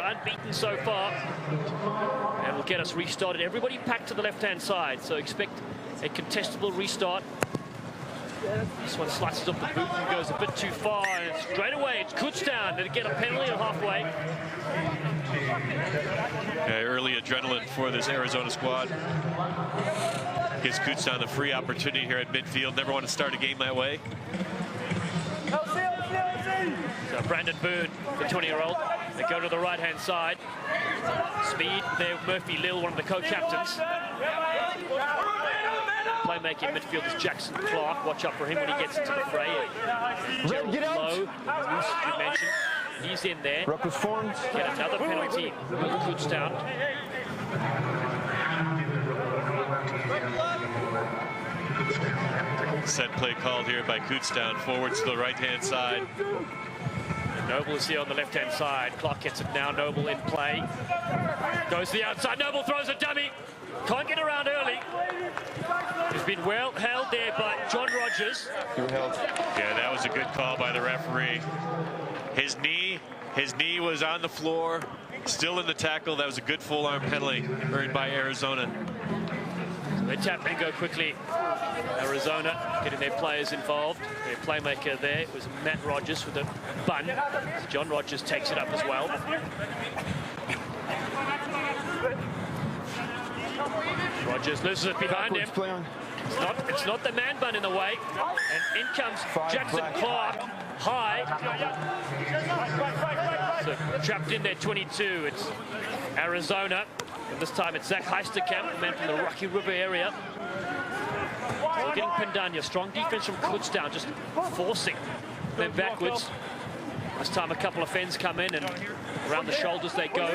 They're unbeaten so far. And will get us restarted. Everybody packed to the left-hand side, so expect a contestable restart. This one slices off the boot and goes a bit too far, and straight away it's Kutztown to get a penalty at halfway. Early adrenaline for this Arizona squad. Gives Kutztown the free opportunity here at midfield. Never want to start a game that way. So Brandon Boone, the 20-year-old, they go to the right-hand side. Speed there, Murphy Lil, one of the co-captains. Playmaking midfield is Jackson Clark. Watch out for him when he gets into the fray. Gerald Lowe, you mentioned, he's in there. Ruck was formed. Get another penalty for Kutztown. Set play called here by Kutztown. Forwards to the right-hand side. And Noble is here on the left-hand side. Clark gets it now. Noble in play. Goes to the outside. Noble throws a dummy. Can't get around early. He's been well held there by John Rogers. Yeah, that was a good call by the referee. His knee was on the floor, still in the tackle. That was a good full arm penalty earned by Arizona. They tap and go quickly. Arizona getting their players involved. Their playmaker there was Matt Rogers with a bun. John Rogers takes it up as well. Rogers loses it behind him. It's not the man bun in the way. And in comes Jackson Clark. High. So trapped in there, 22. It's Arizona. And this time it's Zach Heisterkamp, the man from the Rocky River area. They're getting pinned down here. Strong defense from Kutztown, just forcing them backwards. This time a couple of Fens come in and around the shoulders they go.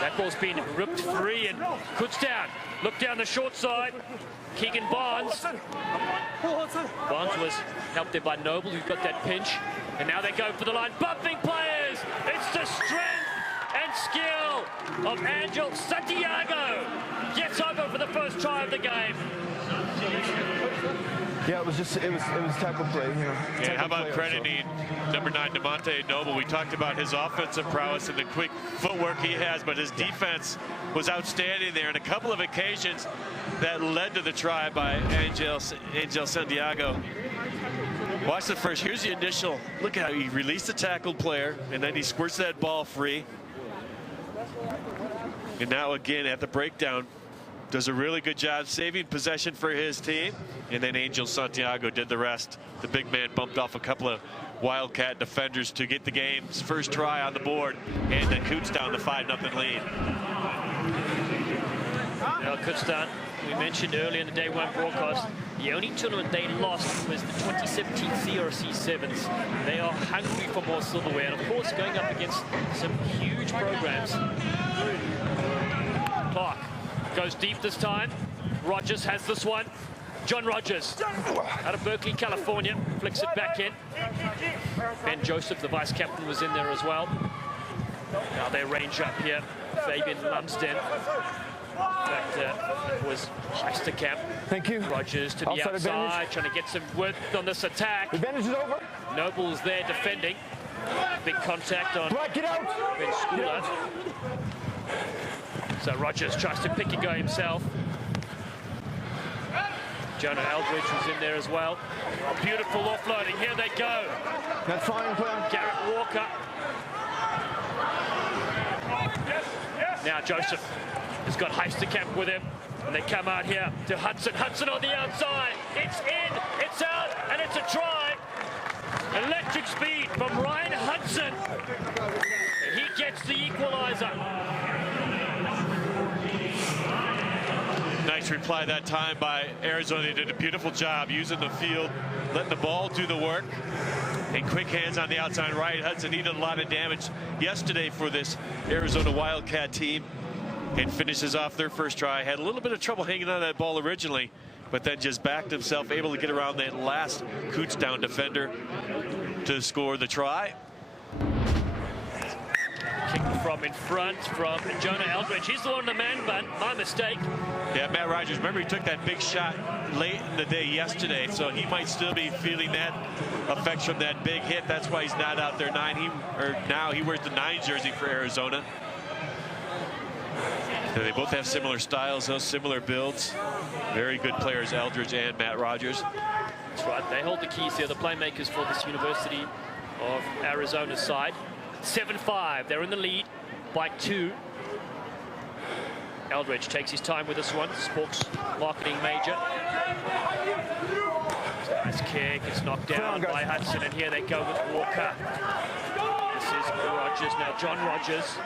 That ball's been ripped free, and Kutztown look down the short side. Keegan Barnes. Barnes was helped there by Noble, who got that pinch. And now they go for the line, bumping players. It's the strength and skill of Angel Santiago. Gets over for the first try of the game. Yeah, it was tackle play, you know. Yeah, how about crediting number 9, DeMonte Noble? We talked about his offensive prowess and the quick footwork he has, but his defense was outstanding there. And a couple of occasions that led to the try by Angel Santiago. Watch the first. Here's the initial. Look at how he released the tackled player, and then he squirts that ball free. And now again at the breakdown, does a really good job saving possession for his team. And then Angel Santiago did the rest. The big man bumped off a couple of Wildcat defenders to get the game's first try on the board. And then Kutztown the 5-0 lead. Now Kutztown, we mentioned earlier in the day one broadcast, the only tournament they lost was the 2017 CRC Sevens. They are hungry for more silverware, and of course going up against some huge programs. Clark goes deep this time. Rogers has this one. John Rogers out of Berkeley, California, flicks it back in. Ben Joseph, the vice captain, was in there as well. Now they range up here. Fabian Lumsden. That was Heisterkamp. Thank you. Rogers to the outside, advantage. Trying to get some work on this attack. Advantage is over. Noble's there defending. Big contact on get out. Ben Schooler. So Rogers tries to pick and go himself. Jonah Eldridge was in there as well. Beautiful offloading. Here they go. That's fine, player. Garrett Walker. Now Joseph has got Heisterkamp with him. And they come out here to Hudson. Hudson on the outside. It's in, it's out, and it's a try. Electric speed from Ryan Hudson. And he gets the equalizer. Nice reply that time by Arizona. They did a beautiful job using the field, letting the ball do the work. And quick hands on the outside right. Hudson needed a lot of damage yesterday for this Arizona Wildcat team. And finishes off their first try. Had a little bit of trouble hanging on that ball originally, but then just backed himself, able to get around that last Kutztown defender to score the try. Kick from from in front from Jonah Eldridge. He's the one on the man bun. My mistake. Yeah, Matt Rogers, remember he took that big shot late in the day yesterday, so he might still be feeling that effects from that big hit. That's why he's not out there now he wears the 9 jersey for Arizona. They both have similar styles, those similar builds. Very good players, Eldridge and Matt Rogers. That's right, they hold the keys here, the playmakers for this University of Arizona side. 7-5, they're in the lead by 2. Eldridge takes his time with this one, sports marketing major. Nice kick, it's knocked down by Hudson, and here they go with Walker. This is Rogers now, John Rogers.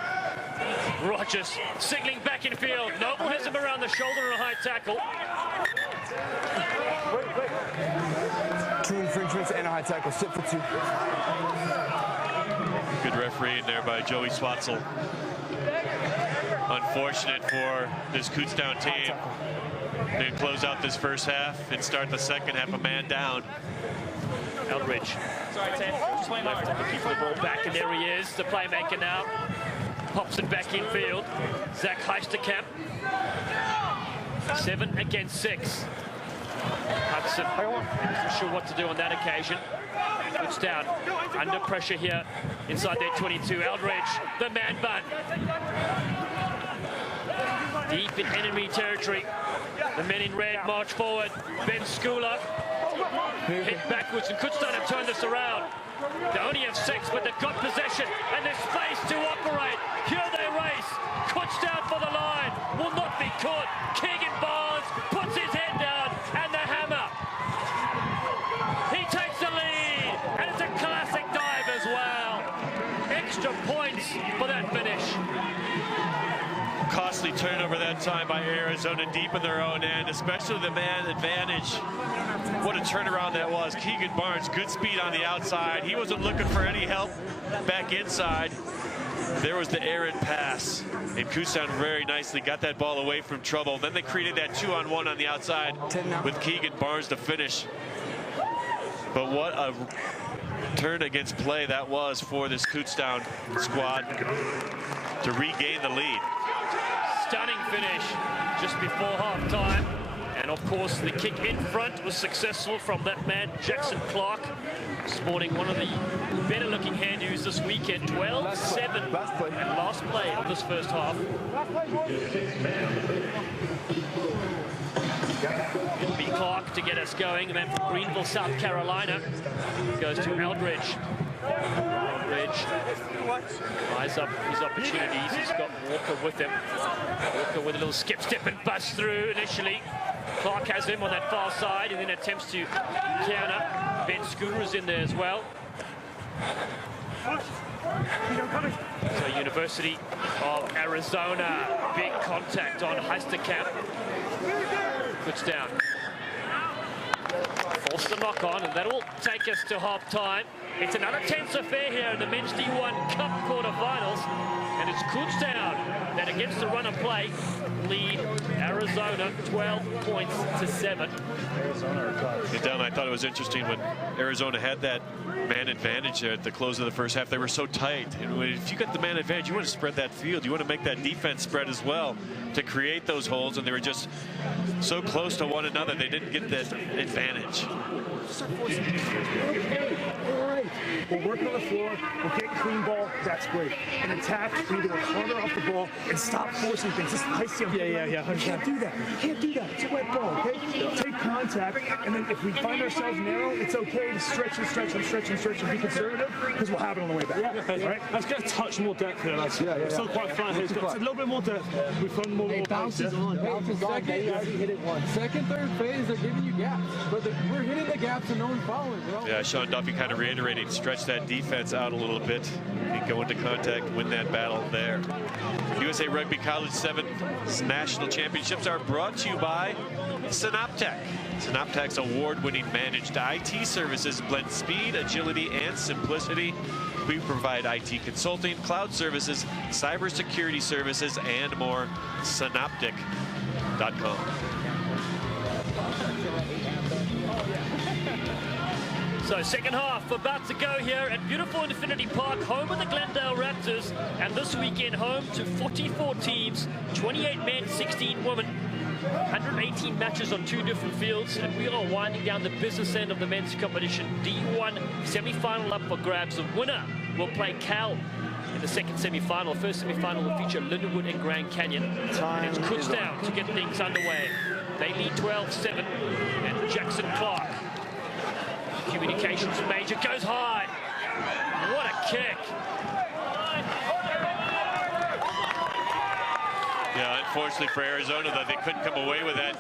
Rogers signaling back in field. Noble has him around the shoulder and a high tackle. 2 infringements and a high tackle. Sit for 2. Good refereeing there by Joey Swatzel. Unfortunate for this Kutztown team. They close out this first half and start the second half a man down. Eldridge. Left to keep the ball back, and there he is, the playmaker now. Pops it back in field. Zach Heisterkamp. 7 against 6. Hudson not sure what to do on that occasion. Puts down under pressure here inside their 22. Eldridge, the man bun. Deep in enemy territory. The men in red march forward. Ben Schooler hit backwards, and Kutztown have turned this around. They only have 6, but they've got possession and there's space to operate. Here they race. Kutztown for the line. Will not be caught. Keegan Barnes puts his head down, and the hammer. He takes the lead, and it's a classic dive as well. Extra points for that finish. Costly turnover that time by Arizona, deep in their own end, especially the man advantage. What a turnaround that was. Keegan Barnes, good speed on the outside. He wasn't looking for any help back inside. There was the errant pass. And Kutztown very nicely got that ball away from trouble. Then they created that 2-on-1 on the outside with Keegan Barnes to finish. But what a turn against play that was for this Kutztown squad to regain the lead. Stunning finish just before halftime. And of course, the kick in front was successful from that man, Jackson Clark, sporting one of the better looking hand-use this weekend. 12-7 and last play of this first half. It'll be Clark to get us going. The man from Greenville, South Carolina, goes to Eldridge. Eldridge eyes up his opportunities. He's got Walker with him. Walker with a little skip, step, and bust through initially. Clark has him on that far side and then attempts to counter. Ben Schooler is in there as well. So University of Arizona, big contact on Heisterkamp. Puts down. Forced the knock on, and that'll take us to half time. It's another tense affair here in the Men's D1 Cup quarterfinals, and it's Kutztown that, against the run of play, lead Arizona 12 points to 7. And Don, I thought it was interesting when Arizona had that man advantage there at the close of the first half. They were so tight, and if you got the man advantage, you want to spread that field. You want to make that defense spread as well to create those holes, and they were just so close to one another. They didn't get that advantage. All right, we're working on the floor, we'll get clean ball, that's great. And attack, we need to work harder off the ball and stop forcing things. Just ice you. Yeah. You can't do that. You can't do that. It's a wet ball, okay? Take contact, and then if we find ourselves narrow, it's okay to stretch and stretch and stretch and stretch and be conservative, because we'll have it on the way back. All right? Let's get a touch more depth here. Still quite flat here. It's got a little bit more depth. We found more bounces on. Hit it once. Second, third phase, they're giving you gaps, but we're hitting the gaps and no one following. Yeah, Sean Duffy kind of reiterating, stretch that defense out a little bit and go into contact, win that battle there. USA Rugby College 7 National Championships are brought to you by Synoptech. Synoptech's award-winning managed IT services blend speed, agility, and simplicity. We provide IT consulting, cloud services, cybersecurity services, and more. Synoptic.com. So second half about to go here at beautiful Infinity Park, home of the Glendale Rats. Masters, and this weekend home to 44 teams, 28 men, 16 women, 118 matches on 2 different fields, and we are winding down the business end of the men's competition. D1 semi-final up for grabs. The winner will play Cal in the second semi-final. The first semi-final will feature Lindenwood and Grand Canyon. And it's Kutztown to get things underway. They lead 12-7, and Jackson Clark, communications major, goes high. What a kick. Yeah, unfortunately for Arizona, though, they couldn't come away with that.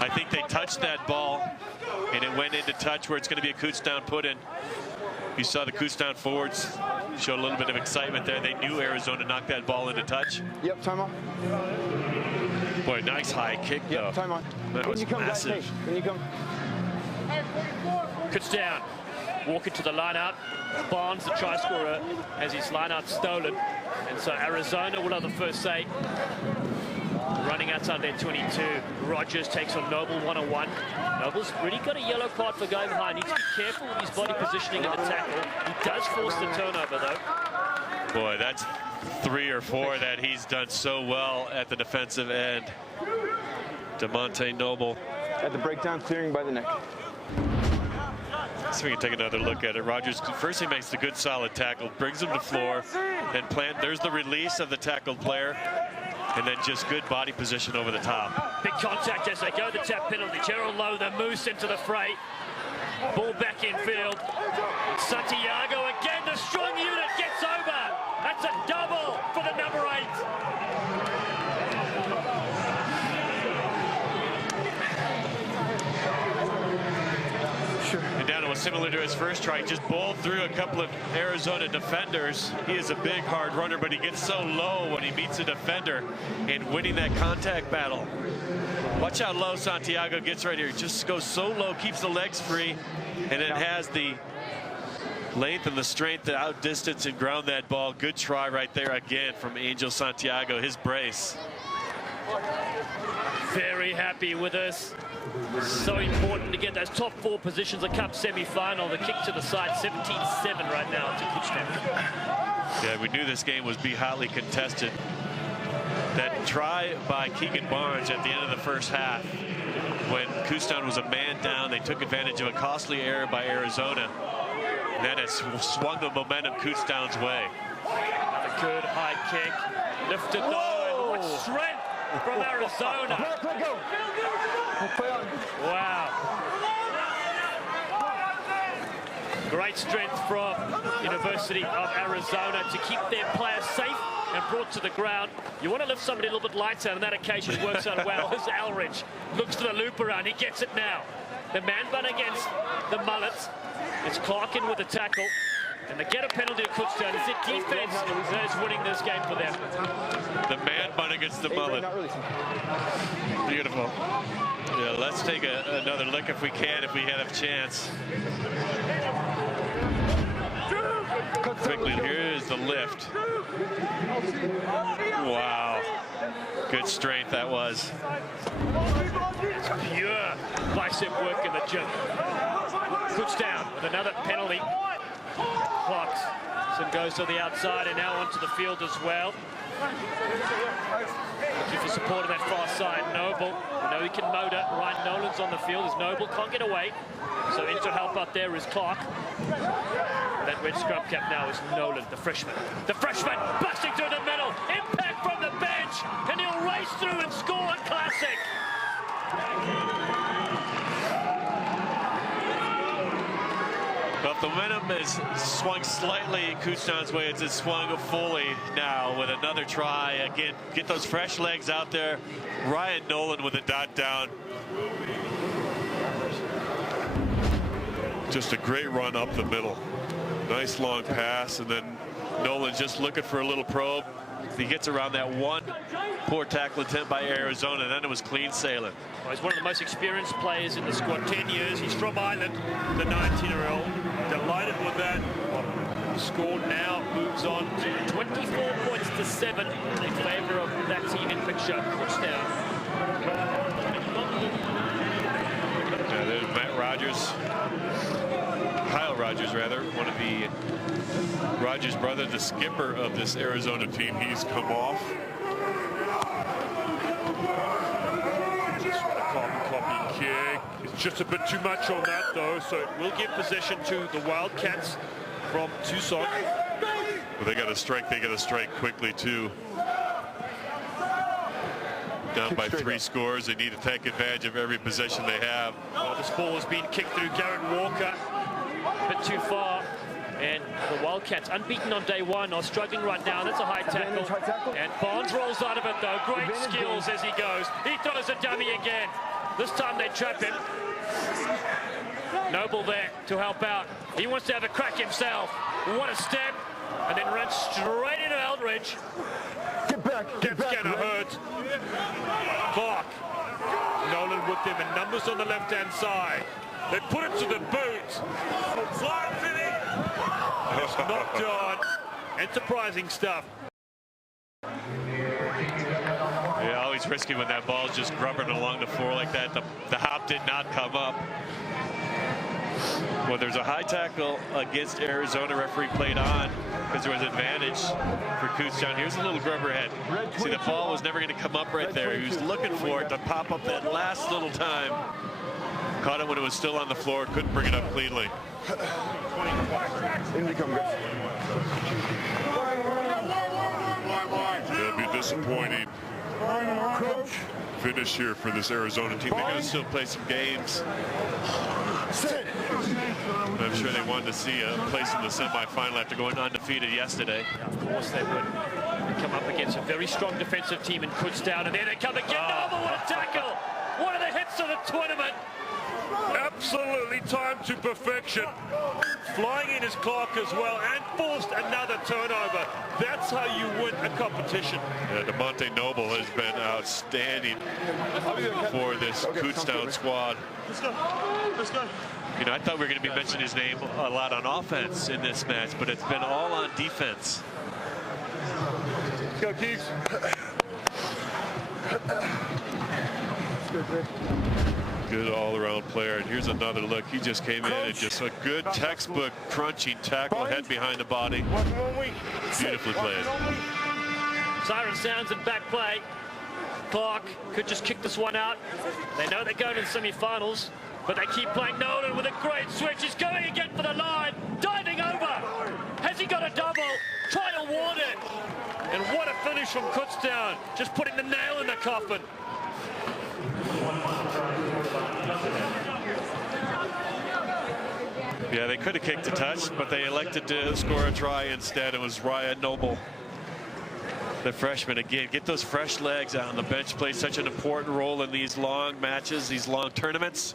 I think they touched that ball, and it went into touch where it's going to be a Kutztown put-in. You saw the Kutztown forwards showed a little bit of excitement there. They knew Arizona knocked that ball into touch. Yep, time on. Boy, nice high kick, though. Yep, time on. That was massive. Hey, when you come. Kutztown walking to the line-out. Barnes, the try scorer, has his line-out stolen. And so Arizona will have the first say. Running outside their 22. Rogers takes on Noble one-on-one. Noble's really got a yellow card for going high. Needs to be careful with his body positioning in the tackle. He does force the turnover, though. Boy, that's 3 or 4 that he's done so well at the defensive end. DeMonte Noble. At the breakdown, clearing by the neck. So we can take another look at it. Rogers, first he makes the good solid tackle, brings him to floor, and there's the release of the tackled player, and then just good body position over the top. Big contact as they go to tap penalty. Gerald Lowe, the moose into the fray. Ball back in field. Santiago again, the strong unit gets over. That's a double for the number 8. And down was similar to his first try, just bowled through a couple of Arizona defenders. He is a big, hard runner, but he gets so low when he meets a defender in winning that contact battle. Watch how low Santiago gets right here. Just goes so low, keeps the legs free, and then has the length and the strength to outdistance and ground that ball. Good try right there again from Angel Santiago, his brace. Very happy with us. So important to get those top 4 positions, a cup semi-final. The kick to the side, 17-7 right now to Kutztown. Yeah, we knew this game would be hotly contested. That try by Keegan Barnes at the end of the first half, when Kutztown was a man down, they took advantage of a costly error by Arizona. And that has swung the momentum Kutztown's way. A good high kick, lifted though, and what strength from Arizona. Wow. Great strength from University of Arizona to keep their players safe and brought to the ground. You want to lift somebody a little bit lighter, and on that occasion it works out well. Here's Alridge, looks for the loop around, he gets it now. The man bun against the Mullets. It's Clark in with the tackle, and they get a penalty to Kutztown. It's their defense that is winning this game for them. The man bun against the Mullet. Beautiful. Yeah, let's take another look if we can, if we have a chance. Quickly, here's the lift. Wow. Good strength that was. Pure bicep work in the gym. Kutztown with another penalty. Clarkson goes to the outside and now onto the field as well. Looking for support on that far side. Noble, you know he can motor. Ryan Nolan's on the field as Noble can't get away. So in to help out there is Clark. That red scrub cap now is Nolan, the freshman. The freshman busting through the middle. Impact from the bench, and he'll race through and score a classic. Well, the momentum has swung slightly Kutztown's way. It's swung fully now with another try. Again, get those fresh legs out there. Ryan Nolan with a dot down. Just a great run up the middle. Nice long pass, and then Nolan just looking for a little probe. He gets around that one poor tackle attempt by Arizona, and then it was clean sailing. Well, he's one of the most experienced players in the squad, 10 years. He's from Ireland, the 19-year-old. Delighted with that. Scored now, moves on to 24 points to 7 in favor of that team in picture. Kutztown. There's Matt Rogers. Kyle Rogers, rather, one of the Rogers' brother, the skipper of this Arizona team, he's come off. Just want a carbon copy kick. It's just a bit too much on that though, so it will give possession to the Wildcats from Tucson. Well, they got to strike quickly too. Down by 3 scores, they need to take advantage of every possession they have. Well, this ball has been kicked through Garrett Walker, a bit too far. And the Wildcats, unbeaten on day 1, are struggling right now. That's a high tackle. And Barnes rolls out of it, though. Great skills as he goes. He throws a dummy again. This time they trap him. Noble there to help out. He wants to have a crack himself. What a step. And then runs straight into Eldridge. That's gonna hurt. Clark. Nolan with them in numbers on the left-hand side. They put it to the boot. It's knocked on. Enterprising stuff. Yeah, always risky when that ball's just grubbing along the floor like that. The hop did not come up. Well, there's a high tackle against Arizona. Referee played on because there was advantage for Kutztown. Here's a little grubber head. See, the ball was never going to come up right there. He was looking for it to pop up that last little time. Caught it when it was still on the floor. Couldn't bring it up cleanly. It'll be disappointing finish here for this Arizona team. They're going to still play some games. I'm sure they wanted to see a place in the semifinal after going undefeated yesterday. Of course they would. They come up against a very strong defensive team in Kutztown, and there they come again. Oh, what a tackle! One of the hits of the tournament. Absolutely timed to perfection. Flying in his Clark as well, and forced another turnover. That's how you win a competition. Yeah, DeMonte Noble has been outstanding for this Kutztown squad. Let's go. Let's go. You know, I thought we were going to be mentioning his name a lot on offense in this match, but it's been all on defense. Let's go, Keith. Good all-around player. And here's another look. He just came in and just a good textbook crunching tackle, head behind the body. Beautifully played. Siren sounds in back play. Clark could just kick this one out. They know they're going to the semifinals, but they keep playing. Nolan with a great switch. He's going again for the line. Diving over. Has he got a double? Trying to ward it. And what a finish from Kutztown. Just putting the nail in the coffin. Yeah, they could have kicked a touch, but they elected to score a try instead. It was Ryan Noble, the freshman. Again, get those fresh legs out on the bench. Plays such an important role in these long matches, these long tournaments.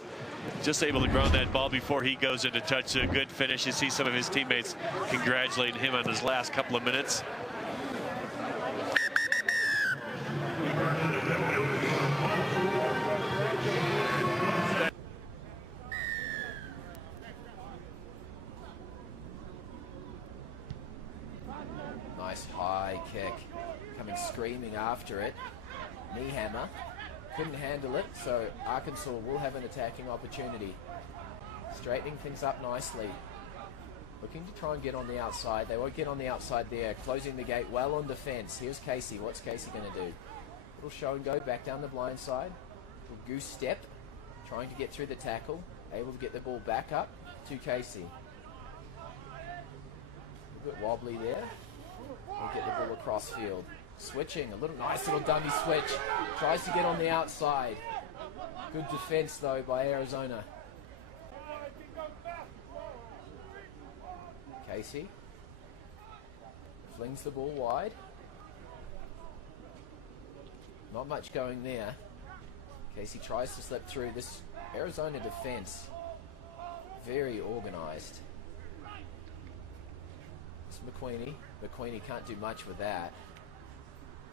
Just able to ground that ball before he goes into touch. A good finish. You see some of his teammates congratulating him on his last couple of minutes. Nice high kick, coming screaming after it. Knee hammer, couldn't handle it, so Arkansas will have an attacking opportunity. Straightening things up nicely. Looking to try and get on the outside. They won't get on the outside there. Closing the gate well on defense. Here's Casey. What's Casey going to do? Little show and go back down the blind side. Little goose step, trying to get through the tackle. Able to get the ball back up to Casey. A bit wobbly there. We'll get the ball across field. Switching, a little nice little dummy switch. Tries to get on the outside. Good defense though by Arizona. Casey flings the ball wide. Not much going there. Casey tries to slip through. This Arizona defense, very organized. It's McQueenie. McQueenie can't do much with that.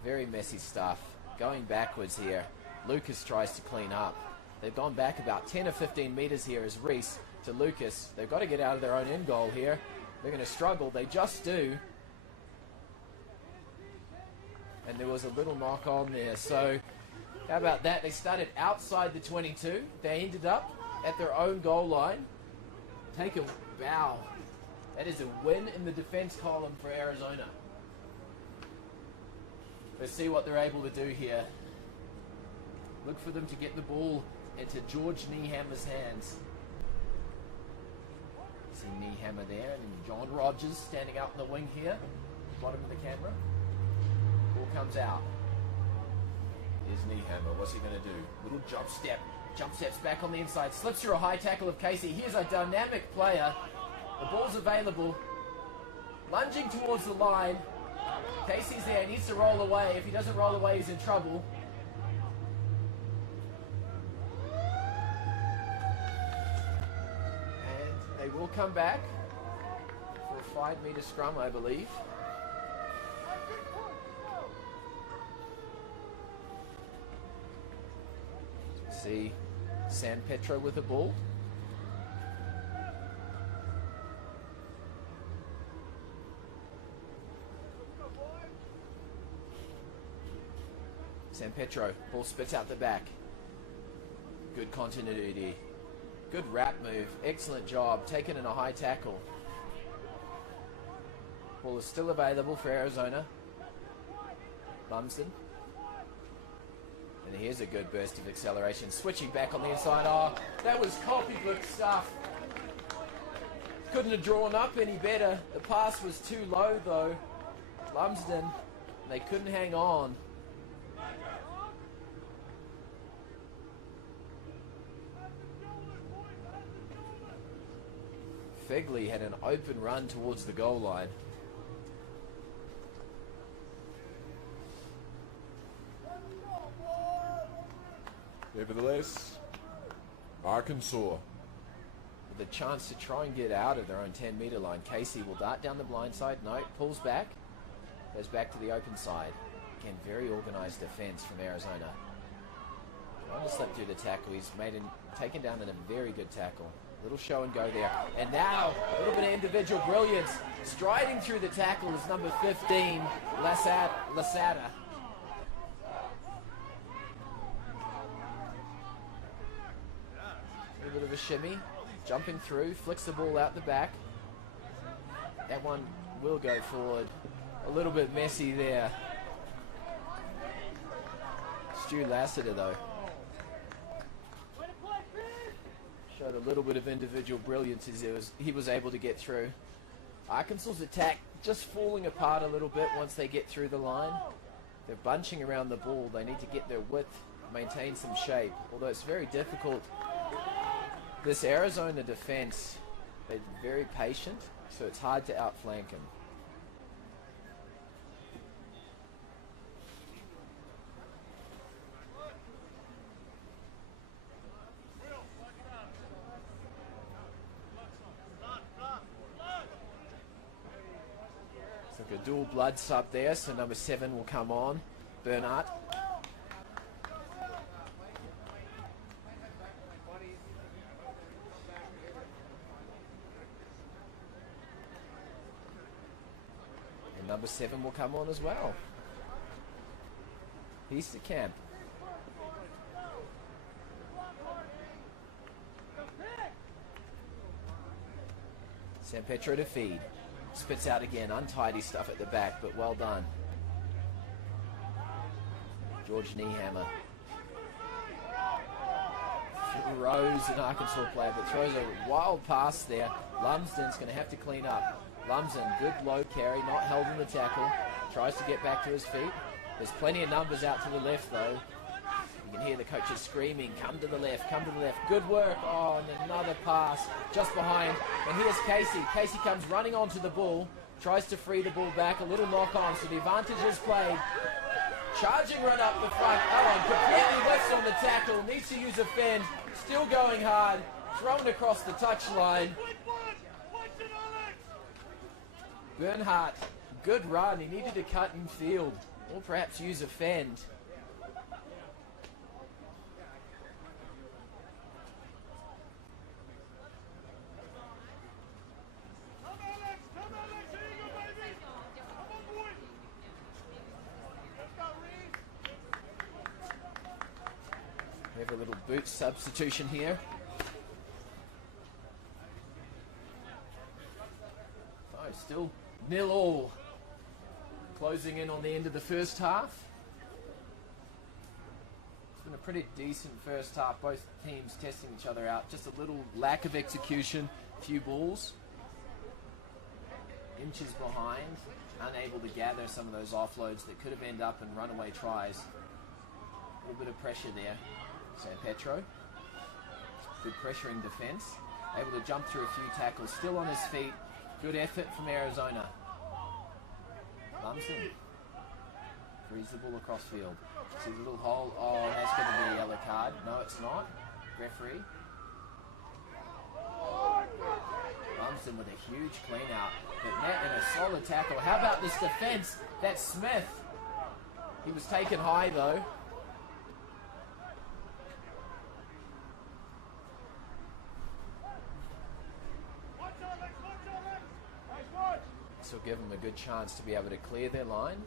Very messy stuff. Going backwards here. Lucas tries to clean up. They've gone back about 10 or 15 meters here as Reese to Lucas. They've got to get out of their own end goal here. They're going to struggle. They just do. And there was a little knock on there. So how about that? They started outside the 22. They ended up at their own goal line. Take a bow That is a win in the defense column for Arizona. Let's see what they're able to do here. Look for them to get the ball into George Niehammer's hands. See Niehammer there, and John Rogers standing out in the wing here, bottom of the camera. Ball comes out. Here's Niehammer. What's he going to do? Little jump step. Jump steps back on the inside. Slips through a high tackle of Casey. Here's a dynamic player. The ball's available. Lunging towards the line. Casey's there. He needs to roll away. If he doesn't roll away, he's in trouble. And they will come back for a 5-meter scrum, I believe. See San Petro with the ball. San Petro, ball spits out the back. Good continuity. Good wrap move. Excellent job. Taken in a high tackle. Ball is still available for Arizona. Lumsden. And here's a good burst of acceleration. Switching back on the inside. Oh, that was copybook stuff. Couldn't have drawn up any better. The pass was too low though. Lumsden, they couldn't hang on. Fegley had an open run towards the goal line. Nevertheless, Arkansas with a chance to try and get out of their own 10-meter line. Casey will dart down the blind side. No, pulls back. Goes back to the open side. Again, very organized defense from Arizona. Trying to slip through the tackle. He's taken down in a very good tackle. Little show and go there. And now, a little bit of individual brilliance. Striding through the tackle is number 15, Lasada. A little bit of a shimmy. Jumping through, flicks the ball out the back. That one will go forward. A little bit messy there. Stu Lassiter, though, showed a little bit of individual brilliance as he was able to get through. Arkansas's attack just falling apart a little bit once they get through the line. They're bunching around the ball. They need to get their width, maintain some shape. Although it's very difficult. This Arizona defense, they're very patient, so it's hard to outflank them. A dual blood sub there, so number 7 will come on. Bernard. And number 7 will come on as well. He's the camp. San Petro to feed. Spits out again, untidy stuff at the back, but well done. George Niehammer. Throws an Arkansas player, but throws a wild pass there. Lumsden's going to have to clean up. Lumsden, good low carry, not held in the tackle. Tries to get back to his feet. There's plenty of numbers out to the left, though. You can hear the coaches screaming, come to the left, come to the left. Good work. Oh, and another pass just behind. And here's Casey. Casey comes running onto the ball, tries to free the ball back. A little knock on, so the advantage is played. Charging run up the front. Allen completely lifts on the tackle, needs to use a fend. Still going hard, thrown across the touchline. Bernhardt, good run. He needed to cut in field, or perhaps use a fend. We have a little boot substitution here. 0-0. Closing in on the end of the first half. It's been a pretty decent first half. Both teams testing each other out. Just a little lack of execution. Few balls. Inches behind. Unable to gather some of those offloads that could have ended up in runaway tries. A little bit of pressure there. San Petro. Good pressuring defense. Able to jump through a few tackles. Still on his feet. Good effort from Arizona. Lumsden. Frees the ball across field. See the little hole. Oh, that's going to be a yellow card. No, it's not. Referee. Lumsden with a huge clean out. But net and a solid tackle. How about this defense? That's Smith. He was taken high though. This will give them a good chance to be able to clear their line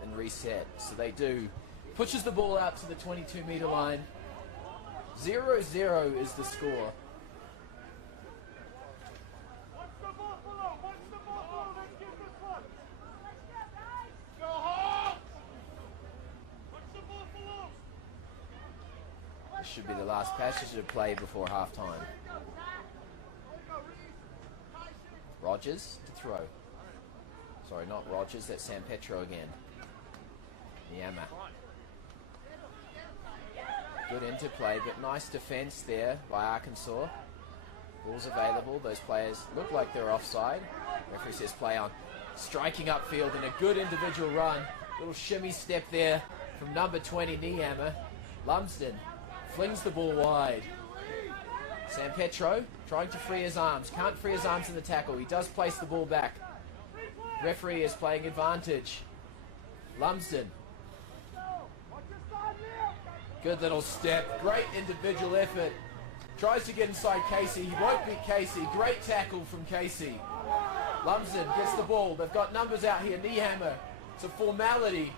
and reset. So they do. Pushes the ball out to the 22-meter line. 0-0 is the score. This should be the last passage of play before halftime. Rogers to throw. Sorry, not Rogers, that's San Petro again. Niama. Good interplay, but nice defense there by Arkansas. Ball's available. Those players look like they're offside. Referee says play on. Striking upfield and a good individual run. Little shimmy step there from number 20, Niama. Lumsden flings the ball wide. San Petro trying to free his arms. Can't free his arms in the tackle. He does place the ball back. Referee is playing advantage. Lumsden. Good little step. Great individual effort. Tries to get inside Casey. He won't beat Casey. Great tackle from Casey. Lumsden gets the ball. They've got numbers out here. Niehammer. It's a formality.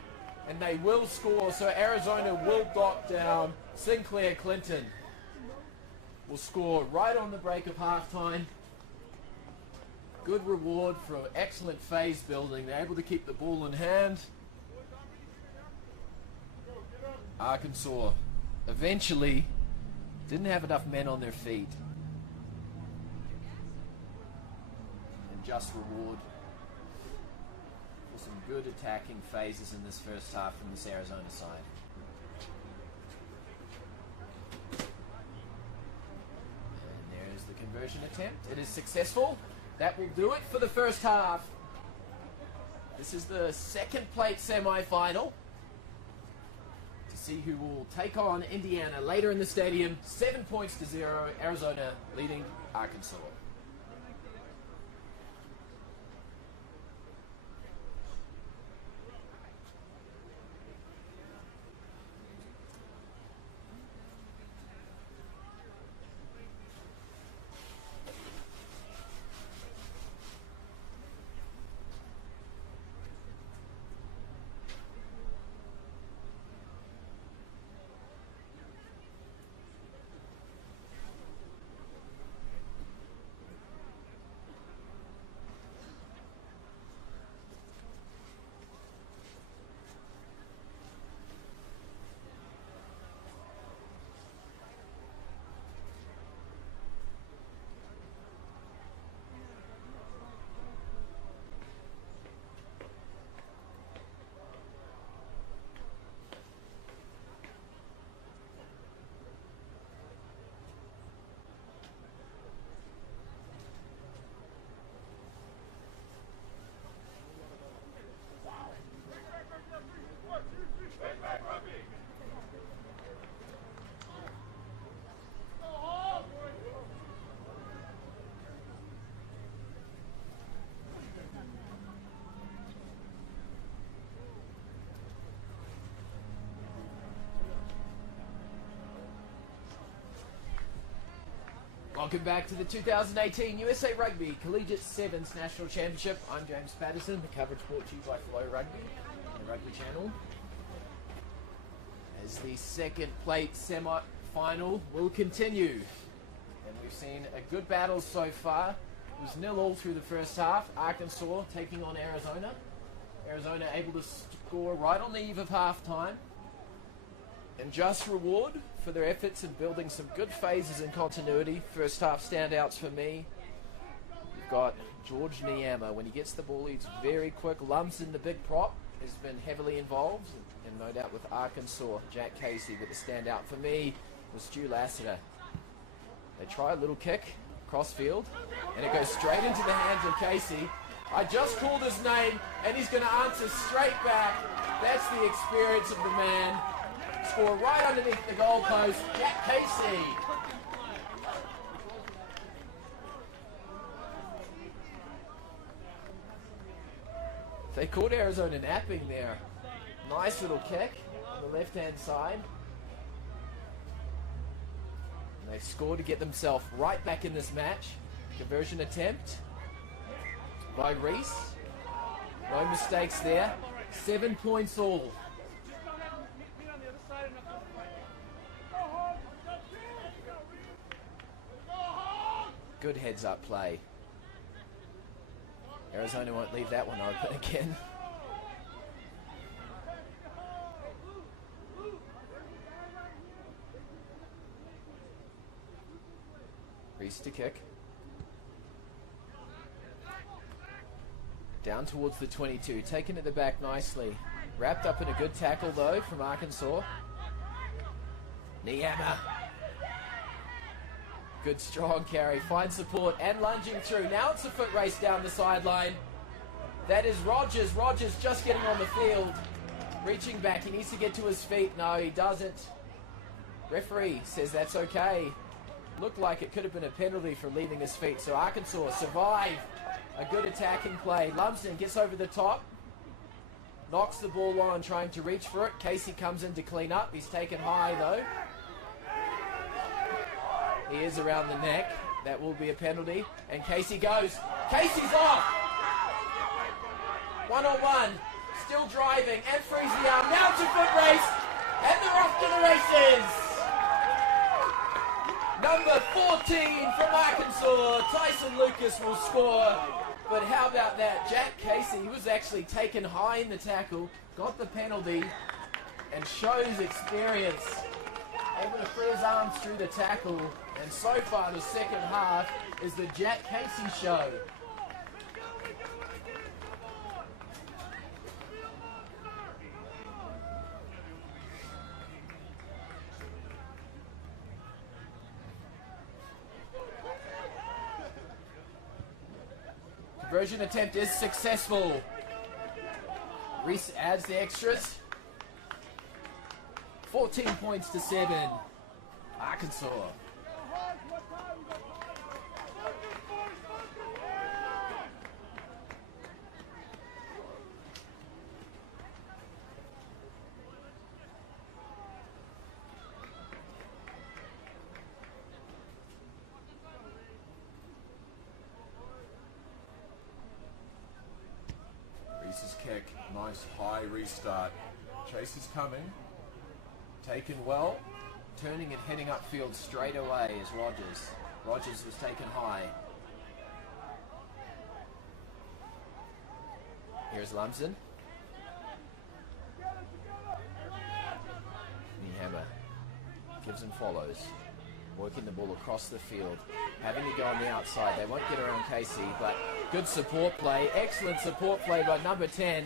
And they will score. So Arizona will knock down Sinclair Clinton. Will score right on the break of halftime. Good reward for excellent phase building. They're able to keep the ball in hand. Arkansas eventually didn't have enough men on their feet. And just reward for some good attacking phases in this first half from this Arizona side. And there's the conversion attempt. It is successful. That will do it for the first half. This is the second plate semi-final. To see who will take on Indiana later in the stadium. 7-0, Arizona leading Arkansas. Welcome back to the 2018 USA Rugby Collegiate Sevens National Championship. I'm James Patterson. The coverage brought to you by Flow Rugby, the Rugby Channel. As the second plate semi-final will continue. And we've seen a good battle so far. It was 0-0 through the first half. Arkansas taking on Arizona. Arizona able to score right on the eve of halftime. And just reward for their efforts in building some good phases in continuity. First half standouts for me. You've got George Niama. When he gets the ball, he's very quick. Lumsden, the big prop, has been heavily involved. And no doubt with Arkansas, Jack Casey. But the standout for me was Stu Lassiter. They try a little kick cross field, and it goes straight into the hands of Casey. I just called his name, and he's going to answer straight back. That's the experience of the man. Score right underneath the goalpost. Jack Casey. They caught Arizona napping there. Nice little kick on the left-hand side. And they score to get themselves right back in this match. Conversion attempt by Reese. No mistakes there. 7 points all. Good heads-up play. Arizona won't leave that one open again. Reese to kick. Down towards the 22. Taken at the back nicely. Wrapped up in a good tackle, though, from Arkansas. Niama. Good strong carry. Finds support and lunging through. Now it's a foot race down the sideline. That is Rogers. Rogers just getting on the field. Reaching back. He needs to get to his feet. No, he doesn't. Referee says that's okay. Looked like it could have been a penalty for leaving his feet. So Arkansas survive a good attacking play. Lumsden gets over the top. Knocks the ball on, trying to reach for it. Casey comes in to clean up. He's taken high, though. He is around the neck. That will be a penalty. And Casey goes. Casey's off! 1-on-1. Still driving and frees the arm. Now it's a foot race. And they're off to the races. Number 14 from Arkansas. Tyson Lucas will score. But how about that? Jack Casey, he was actually taken high in the tackle. Got the penalty. And shows experience. Able to free his arms through the tackle. And so far, the second half is the Jack Casey show. Conversion attempt is successful. Reese adds the extras. 14 points to 7. Arkansas. Reese's kick, nice high restart. Chase is coming. Taken well. Turning and heading upfield straight away is Rogers. Rogers was taken high. Here's Lumsden. Niama gives and follows. Working the ball across the field. Having to go on the outside. They won't get around Casey, but good support play. Excellent support play by number 10.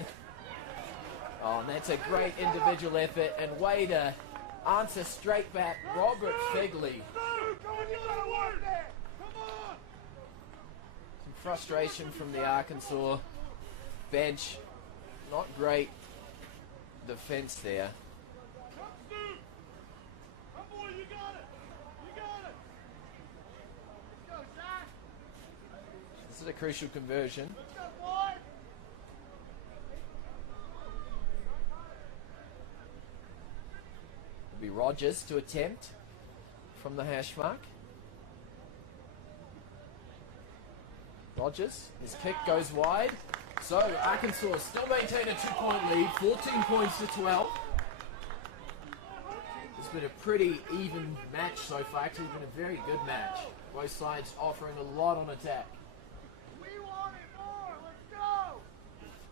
Oh, and that's a great individual effort. And way to answer straight back, Robert Figley. Some frustration from the Arkansas bench. Not great defense there. This is a crucial conversion. It'll be Rogers to attempt from the hash mark. Rogers, his kick goes wide. So Arkansas still maintain a 2-point lead, 14 points to 12. It's been a pretty even match so far. Actually been a very good match. Both sides offering a lot on attack.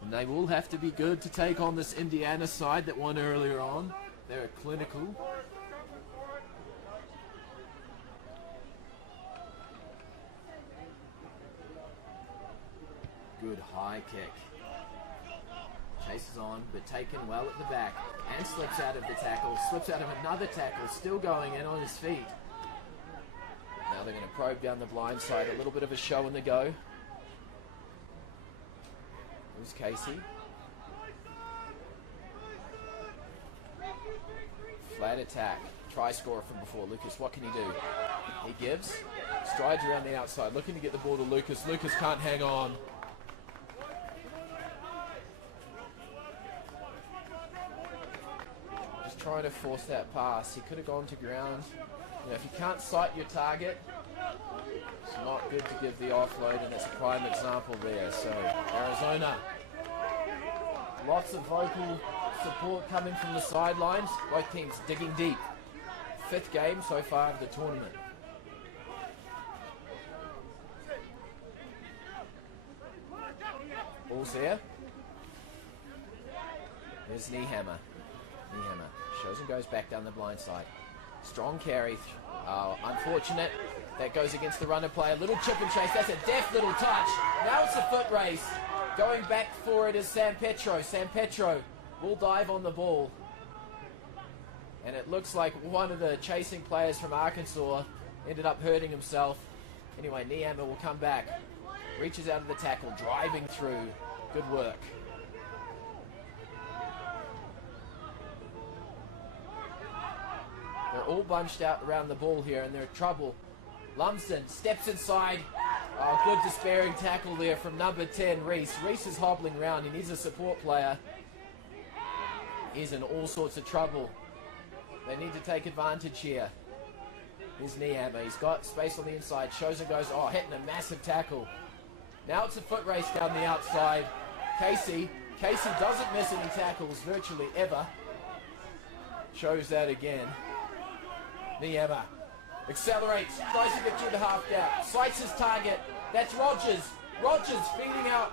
And they will have to be good to take on this Indiana side that won earlier on. They're clinical. Good high kick. Chases on, but taken well at the back. And slips out of the tackle. Slips out of another tackle. Still going in on his feet. Now they're going to probe down the blind side. A little bit of a show in the go. Here's Casey. Flat attack. Try scorer from before. Lucas, what can he do? He gives. Strides around the outside. Looking to get the ball to Lucas. Lucas can't hang on. Just trying to force that pass. He could have gone to ground. You know, if you can't sight your target, it's not good to give the offload, and it's a prime example there. So Arizona, lots of vocal support coming from the sidelines. Both teams digging deep. 5th game so far of the tournament. Ball's here. Here's Nehammer. Nehammer shows and goes back down the blind side. Strong carry. Unfortunate. That goes against the runner play. A little chip and chase. That's a deft little touch. Now it's a foot race. Going back for it is Sam Petro. Sam Petro will dive on the ball. And it looks like one of the chasing players from Arkansas ended up hurting himself. Anyway, Nehammer will come back. Reaches out of the tackle. Driving through. Good work. They're all bunched out around the ball here, and they're in trouble. Lumsden steps inside. Oh, good despairing tackle there from number 10, Reese. Reese is hobbling around. He needs a support player. He's in all sorts of trouble. They need to take advantage here. Here's Nehammer. He's got space on the inside. Shows and goes. Oh, hitting a massive tackle. Now it's a foot race down the outside. Casey doesn't miss any tackles virtually ever. Shows that again. Nehammer accelerates, tries to get through the half gap, sights his target. That's Rogers. Rogers feeding out.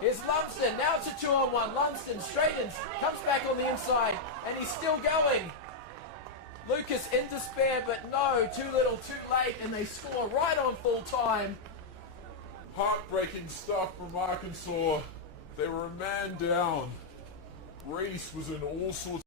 Here's Lumsden. Now it's a 2-on-1. Lumsden straightens, comes back on the inside, and he's still going. Lucas in despair, but no, too little, too late, and they score right on full time. Heartbreaking stuff from Arkansas. They were a man down. Reese was in all sorts